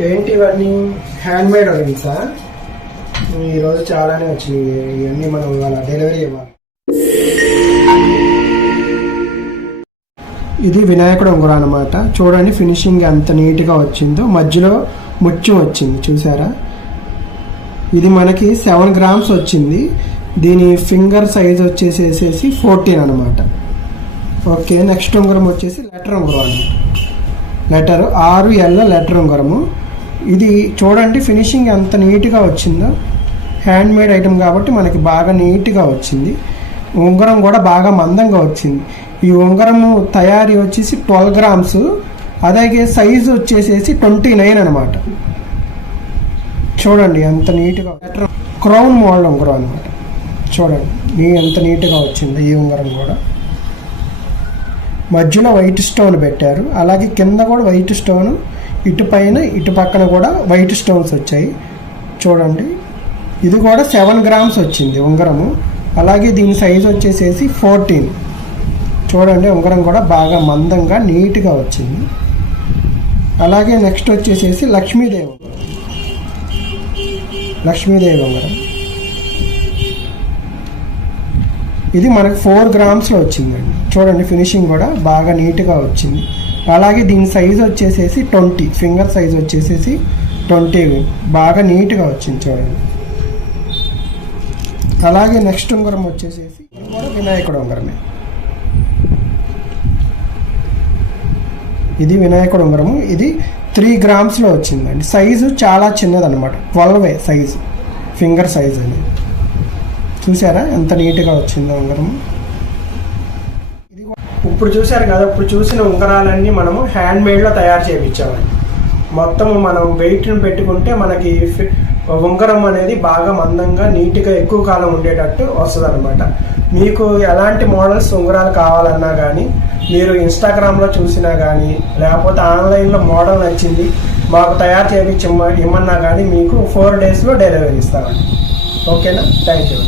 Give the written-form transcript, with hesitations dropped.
ఏంటి ఇవన్నీ హ్యాండ్మేడ్ రింగ్సా? ఈరోజు చాలానే వచ్చినాయి. ఇవన్నీ మనం ఇవాళ డెలివరీ ఇవ్వాలి. ఇది వినాయకుడు ఉంగరం అనమాట. చూడండి ఫినిషింగ్ ఎంత నీట్గా వచ్చిందో. మధ్యలో ముత్యం వచ్చింది చూసారా. ఇది మనకి 7 grams వచ్చింది. దీని ఫింగర్ సైజ్ వచ్చేసేసి 14 అనమాట. ఓకే, నెక్స్ట్ ఉంగరం వచ్చేసి లెటర్ ఉంగరం అనమాట. లెటర్ 6L లెటర్ ఉంగరము. ఇది చూడండి ఫినిషింగ్ ఎంత నీట్గా వచ్చిందో. హ్యాండ్ మేడ్ ఐటమ్ కాబట్టి మనకి బాగా నీట్గా వచ్చింది. ఉంగరం కూడా బాగా మందంగా వచ్చింది. ఈ ఉంగరము తయారీ వచ్చేసి 12 grams. అలాగే సైజు వచ్చేసేసి 29 అనమాట. చూడండి ఎంత నీట్గా క్రౌన్ మోడల్ ఉంగరం అనమాట. చూడండి ఎంత నీట్గా వచ్చింది. ఈ ఉంగరం కూడా మధ్యలో వైట్ స్టోన్ పెట్టారు. అలాగే కింద కూడా వైట్ స్టోన్, ఇటు పైన ఇటు పక్కన కూడా వైట్ స్టోన్స్ వచ్చాయి. చూడండి ఇది కూడా 7 grams వచ్చింది ఉంగరము. అలాగే దీని సైజు వచ్చేసేసి 14. చూడండి ఉంగరం కూడా బాగా మందంగా నీట్గా వచ్చింది. అలాగే నెక్స్ట్ వచ్చేసేసి లక్ష్మీదేవి ఉంగరం. ఇది మనకి 4 grams వచ్చిందండి. చూడండి ఫినిషింగ్ కూడా బాగా నీట్గా వచ్చింది. అలాగే దీని సైజు వచ్చేసేసి 20. ఫింగర్ సైజ్ వచ్చేసేసి 20. బాగా నీట్గా వచ్చింది చూడండి. అలాగే నెక్స్ట్ ఉంగరం వచ్చేసేసి ఇది కూడా వినాయకుడు ఉంగరమే. ఇది వినాయకుడు ఉంగరము. ఇది 3 grams వచ్చిందండి. సైజు చాలా చిన్నదన్నమాట. 12 సైజు, ఫింగర్ సైజ్ అనేది. చూసారా ఎంత నీట్గా వచ్చిందో ఉంగరము. ఇది ఇప్పుడు చూసారు కదా, ఇప్పుడు చూసిన ఉంగరాలన్నీ మనము హ్యాండ్ మేడ్లో తయారు చేయించామండి. మొత్తం మనం వెయిట్ని పెట్టుకుంటే మనకి ఉంగరం అనేది బాగా మందంగా నీట్గా ఎక్కువ కాలం ఉండేటట్టు వస్తుంది అనమాట. మీకు ఎలాంటి మోడల్స్ ఉంగరాలు కావాలన్నా కానీ మీరు ఇన్స్టాగ్రామ్లో చూసినా కానీ లేకపోతే ఆన్లైన్లో మోడల్ నచ్చింది మాకు తయారు చేయించి ఇమ్మన్నా కానీ మీకు 4 daysలో డెలివరీ ఇస్తామండి. ఓకేనా? Thank you.